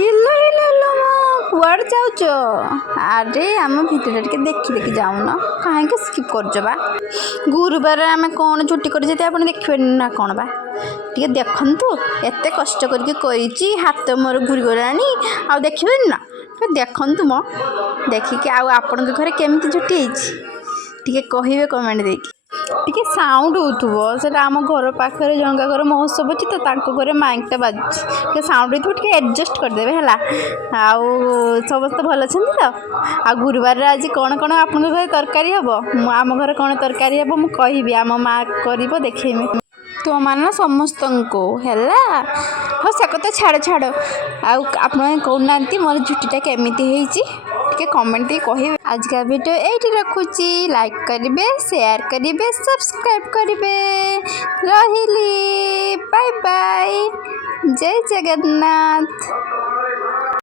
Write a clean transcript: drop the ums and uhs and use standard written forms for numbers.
ଇଲୋ ଇଲୋ ଇଲୋ କୁଆଡ଼େ ଯାଉଛ? ଆରେ ଆମ ଭିଡ଼ିଓଟା ଟିକେ ଦେଖି ଦେଖି ଯାଉନ, କାହିଁକି ସ୍କିପ୍ କରୁଛ ବା? ଗୁରୁବାର ଆମେ କ'ଣ ଛୁଟି କରିଛେ ଆପଣ ଦେଖିବେନି ନା କ'ଣ ବା? ଟିକେ ଦେଖନ୍ତୁ, ଏତେ କଷ୍ଟ କରିକି କରିଛି, ହାତ ମୋର ଘୁରିଗଲାଣି, ଆଉ ଦେଖିବେନି ନା? ଟିକେ ଦେଖନ୍ତୁ ମ, ଦେଖିକି ଆଉ ଆପଣଙ୍କ ଘରେ କେମିତି ଛୁଟି ହେଇଛି ଟିକେ କହିବେ କମେଣ୍ଟ ଦେଇକି। ଟିକେ ସାଉଣ୍ଡ ହେଉଥିବ, ସେଇଟା ଆମ ଘର ପାଖରେ ଜଣଙ୍କ ଘର ମହୋତ୍ସବ ଅଛି ତ, ତାଙ୍କ ଘରେ ମାଇକ୍ଟା ବାଜୁଛି, ଟିକେ ସାଉଣ୍ଡ ହେଇଥିବ, ଟିକେ ଆଡ଼ଜଷ୍ଟ କରିଦେବେ ହେଲା। ଆଉ ସମସ୍ତେ ଭଲ ଅଛନ୍ତି ତ? ଆଉ ଗୁରୁବାରରେ ଆଜି କ'ଣ କ'ଣ ଆପଣଙ୍କ ଘରେ ତରକାରୀ ହେବ? ଆମ ଘରେ କ'ଣ ତରକାରୀ ହେବ ମୁଁ କହିବି, ଆମ ମା କରିବ ଦେଖେଇମି ତୁମମାନେ ସମସ୍ତଙ୍କୁ ହେଲା। ହଉ ସେ କଥା ଛାଡ଼। ଆଉ ଆପଣ କହୁନାହାନ୍ତି ମୋର ଛୁଟିଟା କେମିତି ହେଇଛି ଟିକେ କମେଣ୍ଟ ଦେଇ କହିବେ। ଆଜିକା ଭିଡ଼ିଓ ଏଇଠି ରଖୁଛି, ଲାଇକ୍ କରିବେ, ସେୟାର କରିବେ, ସବସ୍କ୍ରାଇବ୍ କରିବେ। ରହିଲି, ବାଏ ବାଏ, ଜୟ ଜଗନ୍ନାଥ।